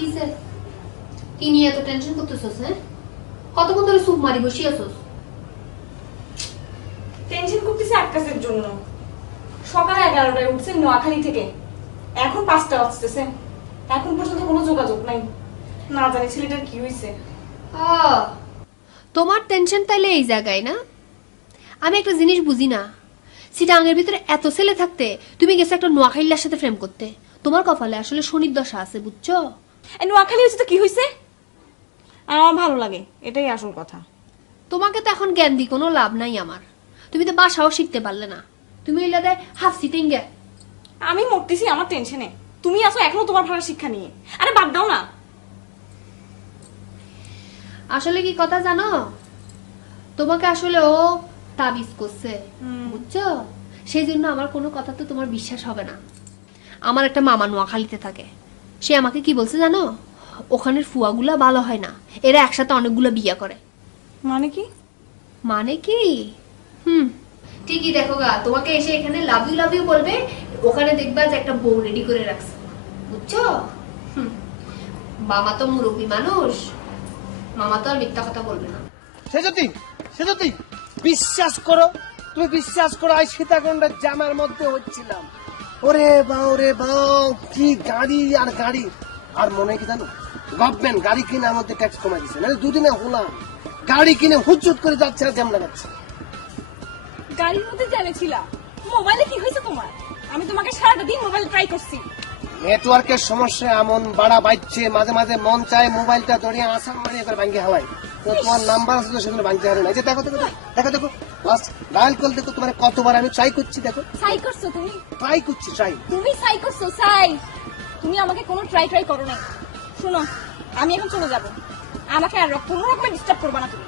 কিসে কি নিয়ে এত টেনশন করতেছস? হ্যাঁ, কতক্ষণ ধরে চুপ মারি বসে আছস? টেনশন করতেছি এক কাজের জন্য। সকাল 11টায় উঠছেন নোয়াখালী থেকে, এখন 5টা বাজতেছে, এখন পর্যন্ত কোনো যোগাযোগ নাই। না জানি ছেলেটার কি হয়েছে। তোমার টেনশন তাইলে এই জায়গায় না? আমি একটা জিনিস বুঝি না, সিটাঙের ভিতরে এত ছেলে থাকতে তুমি গেছো একটা নোয়াখালীর সাথে প্রেম করতে। তোমার কপালে আসলে শনির দশা আছে, বুঝছো? নোয়াখালী হয়েছে তো কি হয়েছে? আমার ভালো লাগে, এটাই আসল কথা। তোমাকে তো এখন জ্ঞান দি কোনো লাভ নাই আমার। তুমি তো বাসাও শিখতে পারলে না, তুমি হইলা দেয় হাফ সিটিং গে। আমি মরতেছি আমার টেনশনে, তুমি আসো এখনো তোমার ভালো শিক্ষা নিয়ে। আরে বাদ দাও না। আসলে কি কথা জানো, তোমাকে আসলে ও তাবিজ করছে, বুঝছো? সেই জন্য আমার কোনো কথা তো তোমার বিশ্বাস হবে না। আমার একটা মামা নোয়াখালীতে থাকে, সে আমাকে কি বলছে জানো? ওখানের ফুয়াগুলা ভালো হয় না, এরা একসাথে অনেকগুলো বিয়ে করে। মানে কি? মানে কি? ঠিকই দেখো গা, তোমাকে এসে এখানে লাভ ইউ বলবে, ওখানে দেখবা যে একটা বউ রেডি করে রাখছে, বুঝছো? মামা তো মুরব্বী মানুষ, মামা তো আর মিথ্যা কথা বলবে না। সেজতি বিশ্বাস করো, তুমি বিশ্বাস করো, আজ সীতাকুণ্ডের জামার মধ্যে হচ্ছিলাম। ওরে বাও রে বাও, কি গাড়ি আর গাড়ি। আর মনে কি জানো, গভর্নমেন্ট গাড়ি কিনে আমাদের ট্যাক্স কমাই দিচ্ছে, মানে দুদিনে হলাম গাড়ি কিনে হুজ্জুত করে যাচ্ছে আর জ্যাম লাগাচ্ছে। গাড়ির মধ্যে জানেছিলা? মোবাইলে কি হয়েছে তোমার? আমি তোমাকে সারাটা দিন মোবাইল ট্রাই করছি। নেটওয়ার্কের সমস্যা এমন বাড়া বাইচ্ছে, মাঝে মাঝে মন চায় মোবাইলটা ধরিয়ে আসাম মারিয়ে করে ভাঙ্গে হাওয়াই। তো তোমার নাম্বার আছে তো সেগুলো ভাঙতে পারে না। যে দেখো দেখো দেখো দেখো লাস্ট ডায়াল কল দেখো, তোমার কতবার আমি ট্রাই করছি। দেখো সাই করছো তুমি, ট্রাই করছি, ট্রাই। তুমি সাই করছো, সাই। তুমি আমাকে কোনো ট্রাই করো না। শোনো, আমি এখন চলে যাব, আমাকে আর কোনো রকমের ডিস্টার্ব করবে না তুমি।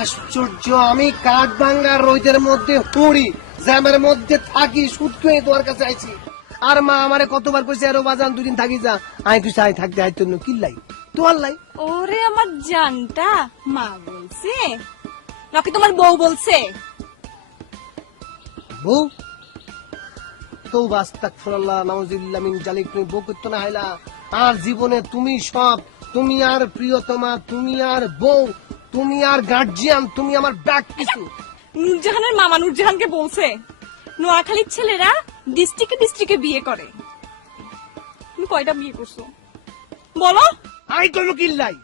আশ্চর্য, আমি কাঠ ভাঙ্গার রোদের মধ্যে পড়ি, জ্যামের মধ্যে থাকি, শুটকে তোমার কাছে আইছি। আর মা আমারে কতবার কইছে আরো বাজান দুদিন থাকি যা, আই তুই চাই থাকতে আইতো না কি লাই তোমার লাই। ওরে আমার জানটা, মা বলছে নাকি তোমার বউ বলছে? বউ তো আস্তাগফিরুল্লাহ নাউযুবিল্লাহ মিন জালিক, তুমি বউ করতে না হাইলা। আর জীবনে তুমি সব, তুমি আর প্রিয়তমা, তুমি আর বউ, তুমি আর গার্জিয়ান, তুমি আমার ব্যাক কিছু। নূরজাহানের মামা নূরজাহানকে বলছে নোয়াখালীর ছেলেরা ডিস্ট্রিক্টে বিয়ে করে। তুমি কয়টা বিয়ে করছো বলো? আই কইলো কিল্লাই,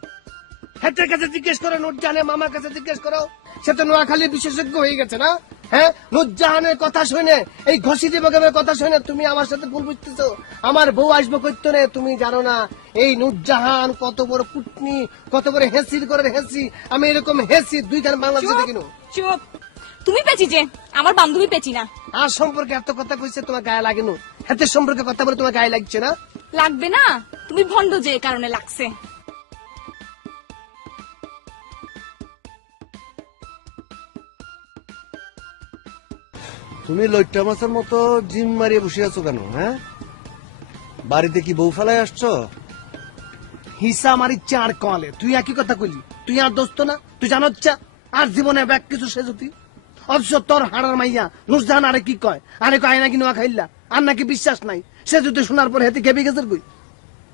হেতের কাছে জিজ্ঞেস করো, নুরজাহানের মামার কাছে জিজ্ঞেস করো, সে তো নোয়াখালীর বিশেষজ্ঞ হয়ে গেছে না? হ্যাঁ, নুরজাহানের কথা শুনে, এই ঘষি দিবগের কথা শুনে তুমি আমার সাথে ভুল বুঝতেছো। আমার বউ আসবো করতে নে, তুমি জানো না এই নুরজাহান কত বড় কুটনি, কত বড় হেসির করে হেসি। আমি এরকম হেসি দুইখান বাংলাদেশে দেখিনো। চুপ, তুমি পেঁচি যে, আমার বান্ধবী পেঁচি না। আর সম্পর্কে এত কথা কইছে তোমার গায়ে লাগে না? হেতের সম্পর্কে কথা বলে তোমার গায়ে লাগছে না? লাগবে না, তুমি ভন্ড যে কারণে লাগছে। তুমি লইট্টা মাছের মতো জিম মারিয়ে বসে আছো কেন? হ্যাঁ, বাড়িতে কি বউ ফেলায় আসছো? হিসা আমার ইচ্ছা আর কলে, তুই একই কথা কইলি। তুই আর দোস্ত না, তুই জানোচ্ছা আর জীবনে ব্যাগ কিছু সে যদি। অথচ তোর হাড়ার মাইয়া নুরজাহান আরে কি কয়, আরে কয় নাকি নোয়া খাইলা, আর নাকি বিশ্বাস নাই। সে যদি শোনার পর হেতে খেপে গেছে কই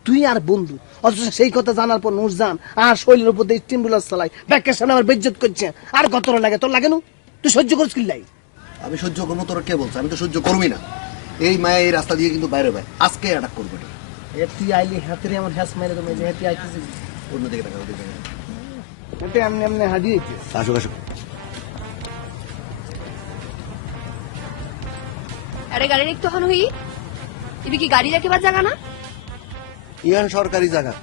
তুই আর বন্ধু। অথচ সেই কথা জানার পর নুরজাহান আর শৈলের উপর দিয়ে স্টিম বুলার চালাই, ব্যাগের সামনে আমার বেজ্জত করছে। আর কত লাগে তোর লাগে না? তুই সহ্য করিস কিল্লাই? আমি সহ্য করবো, তোর কে বলছে? আমি তো সহ্য করবি না। এই মায়া এই রাস্তা দিয়ে কিন্তু বাইরে ভাই আজকে অ্যাটাক করবে। তুই আইলি হাতের আমার হ্যাস মাইরে তুমি যে হেতে আইতেছিস, অন্যদিকে টাকা দিবে। হেতে এমনি এমনি হাজিয়েছে। আসুক আসুক। আরে গাড়ি একটু হন হই, এটা কি গাড়ি রাখিবার জায়গা না? ইয়ান সরকারি জায়গা,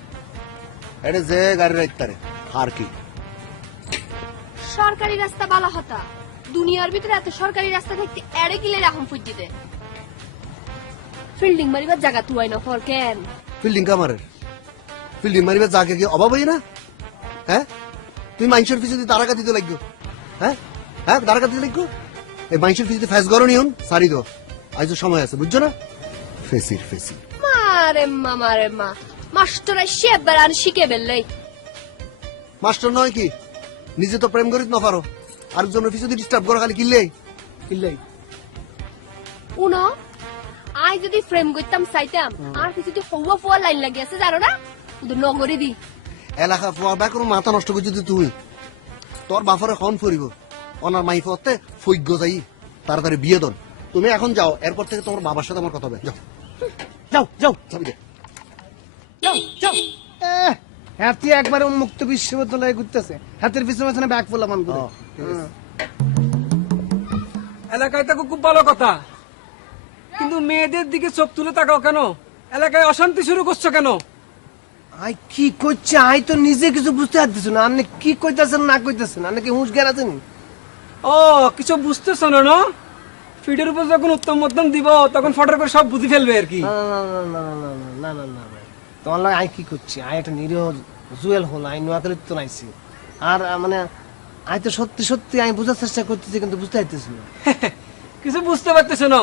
এটা যে গাড়ি রাখতারে আর কি। সরকারি রাস্তা বালা হতা, দুনিয়ার ভিতরে এত সরকারি রাস্তা থাকতে এড়ে গিলে রাখুন ফুজিতে। ফিল্ডিং মারিবার জায়গা তুই না ফর কেন? ফিল্ডিং কামারের ফিল্ডিং মারিবার জায়গা কি অভাব হয় না? হ্যাঁ, তুমি মাইন্সের ফিসে দিতে টাকা দিতে লাগবে। হ্যাঁ হ্যাঁ, টাকা দিতে লাগবে। এই মাইন্সের ফিসে ফেস গরো নিয়ন সারি দো, আজ সময় আছে, বুঝছো না? ফেসির ফেসি মারে মা মাস্টার আইসে এবার আর শিখে বেললেই। মাস্টার নয় কি, নিজে তো প্রেম করিত না পারো, আরেকজনের ফিসে ডিস্টার্ব করো খালি কিল্লে কিল্লাই। উনো আই যদি ফ্রেম করতাম চাইতাম আর কিছু হওয়া ফোয়া লাইন লাগি আছে জানো না? ওদের নগরে দি এলাকা ফুয়া ব্যাক মাথা নষ্ট করছি তুই তোর বাফরে খন ফুরিব ওনার মাই পথে ফৈজ্ঞ যাই তাড়াতাড়ি বিয়ে দন তুমি এখন যাও এরপর থেকে তোমার বাবার সাথে আমার কথা হবে যাও যাও যাও চাবি দে যাও যাও হাতি একবার উন্মুক্ত বিশ্ববিদ্যালয়ে ঘুরতেছে হাতের পিছনে পিছনে ব্যাগ ফুলা মান করে এলাকায় তো খুব ভালো কথা, কিন্তু মেয়েদের দিকে চোখ তুলে তাকাও কেন? এলাকায় অশান্তি শুরু করছো কেন? আই কি করছে আই তো নিজে কিছু বুঝতে পারতেছ না আপনি কি কইতাছেন না কইতাছেন আপনি কি হুঁশ জ্ঞান আছেন ও কিছু বুঝতেছো না না? ফিডের উপর যখন উত্তম মধ্যম দিব তখন ফটার করে সব বুঝে ফেলবে আর কি। না না না না না না না না না তোমার লাগে আই কি করছি আই একটা নিরীহ জুয়েল হল আই নোয়াখালীর তো নাইছি আর মানে আই তো সত্যি সত্যি আমি বোঝার চেষ্টা করতেছি কিন্তু বুঝতে পারতেছি না কিছু বুঝতে পারতেছো না?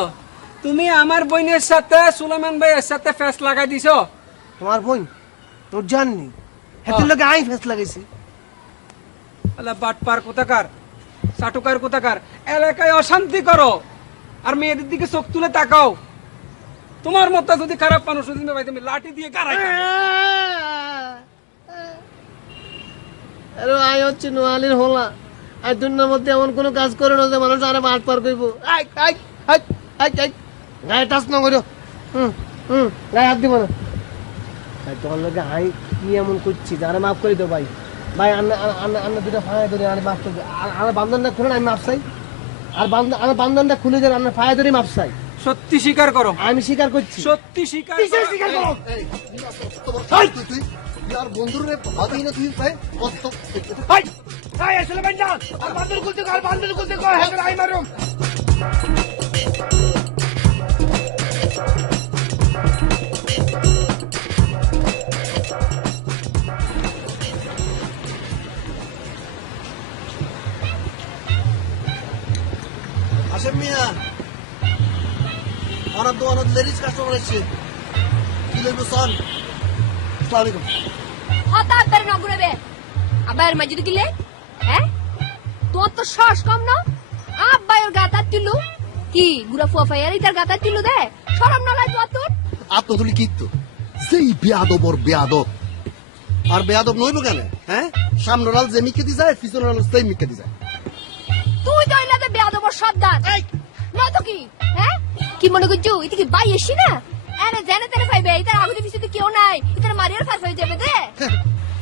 তুমি আমার বোনের সাথে সুলেমান ভাইয়ের সাথে ফেস লাগাই দিছো। তোমার বোন তোর জাননি হাতের লোকে আই ফেস লাগাইছি আল্লাহ বাটপার কোথাকার, চাটুকার কোথাকার, এলাকায় অশান্তি করো আর মেয়েদের দিকে চোখ তুলে তাকাও। তোমার মতো যদি খারাপ মানুষ যদি ভাই তুমি লাঠি দিয়ে গাড়াই আরে আই হচ্ছে নোয়ালির হোলা আই দুনিয়ার মধ্যে এমন কোনো কাজ করে না যে মানুষ আরে মাঠ পার করবো I I I I I গায়ে টাচ না করিও গায়ে হাত দিব না ভাই তোমার লোকে আই কি এমন করছি যে আরে মাফ করে দাও ভাই ভাই আন্না দুটা ফায়া ধরে আরে মাফ করে আর বান্ধনটা খুলে আমি মাফ চাই আর বান্ধনটা খুলে দেন আন্না ফায়া ধরে মাফ চাই সত্যি স্বীকার করো। আমি স্বীকার করছি সত্যি স্বীকার কিসের স্বীকার করো তুই আর বন্ধুর ভাবি না তুই ভাই কত ভাই ভাই আসলে ভাই না আর বান্ধন খুলতে কর বান্ধন খুলতে কর হ্যাঁ আই মারুম আসেন মিয়া অনেক দোকানত লেডিস কাস্টমার এসছে কি লইব সন আসসালামু আলাইকুম হঠাৎ বের নগরে বে আবার মাঝে দিলে হ্যাঁ তোর তো শ্বাস কম না আব্বাইয়ের গাতা তিলু কি গুড়া ফুয়াফাইয়ার ইতার গাতা তিলু দে শরম না লাগে তোর আপনি তুলি কি তো সেই বেয়াদবর বেয়াদব আর বেয়াদব নইব কেন হ্যাঁ সামনের আল যে মিকে দি যায় পিছনের আল সেই মিকে দি যায় তুই তো ইলাতে বেয়াদবর সর্দার না তো কি হ্যাঁ কি মনে করছো এটা কি বাই এসি না এনে জানে তেনে পাইবে ইতার আগুতে পিছতে কেউ নাই ইতার মারিয়ার ফার হয়ে যাবে দে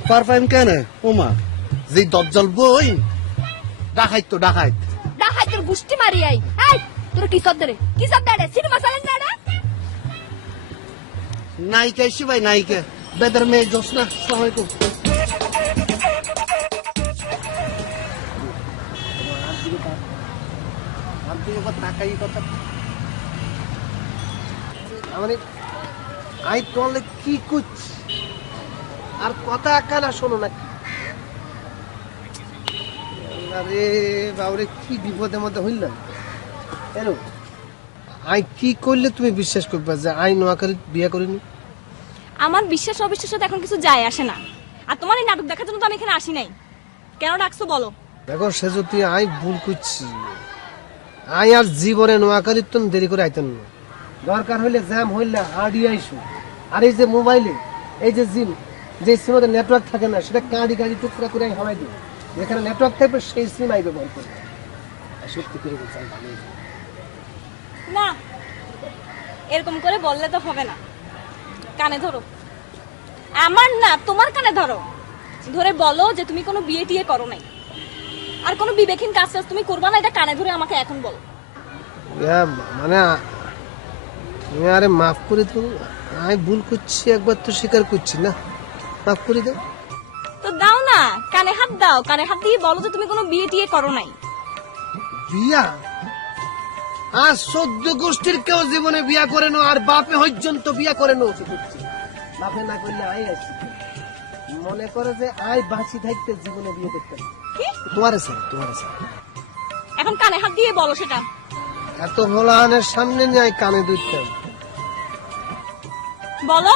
পারফাইম কেন ওমা যে দজ্জাল বই ডাকাইত তো ডাকাইত ডাহাই তোর গুষ্টি মারি আই এই তোর কি সর্দারে কি সর্দারে সিনেমা চালেন না না নায়িকা এসে ভাই নায়িকা বেদার মেয়ে জোসনা আসসালামু আলাইকুম তাকাই কথা মানে আই তোলে কি করছি আর কথা কানা শোনো না আরে বাবরে কি বিপদের মধ্যে হইলাম এলো আই কি করলে তুমি বিশ্বাস করবে যে আই নোয়াখালী বিয়ে করিনি আমার বিশ্বাস অবিশ্বাসে এখন কিছু যায় আসে না। আর তোমার এই নাটক দেখার জন্য তো আমি এখানে আসি নাই। কেন ডাকছো বলো? দেখো সে যদি আই ভুল করছি আই আর জীবনে নোয়াখালীর তো দেরি করে আইতেন না দরকার হইলে জ্যাম হইলে হার্ডি আইসু আর এই যে মোবাইলে এই যে জিম যে সিমতে নেটওয়ার্ক থাকে না সেটা কাঁড়ি গাড়ি টুকরা করে আমি হারাই দিই যেখানে নেটওয়ার্ক থাকবে সেই সিম আই ব্যবহার করবে সত্যি করে বলছি আমি ভালোই জানি। না, এরকম করে বললে তো হবে না। কানে ধরো, আমার না তোমার কানে ধরো, ধরে বলো যে তুমি কোনো বিয়ে টিয়ে করো নাই আর কোনো বিবেকহীন কাজ টাজ তুমি করবা না। এটা কানে ধরে আমাকে এখন বলো। মানে তুমি আরে মাফ করে দাও আমি ভুল করছি একবার তো স্বীকার করছি না মাফ করে দাও তো দাও না, কানে হাত দাও, কানে হাত দিয়ে বলো যে তুমি কোনো বিয়ে টিয়ে করো নাই। বিয়া আর 14 গোষ্ঠীর কেউ জীবনে বিয়া করে নো আর বাপে পর্যন্ত বিয়া করে নো বাপে না করলে আই আছি মনে করে যে আই বাঁচি থাকতে জীবনে বিয়ে করতে কি তোমার তোমার এখন কানে হাত দিয়ে বলো সেটা। এত হোলাহানের সামনে নিয়ে আই কানে দুইতাম বলো।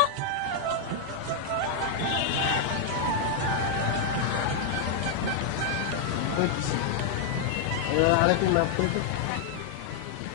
আরে তুই মাফ করে দাও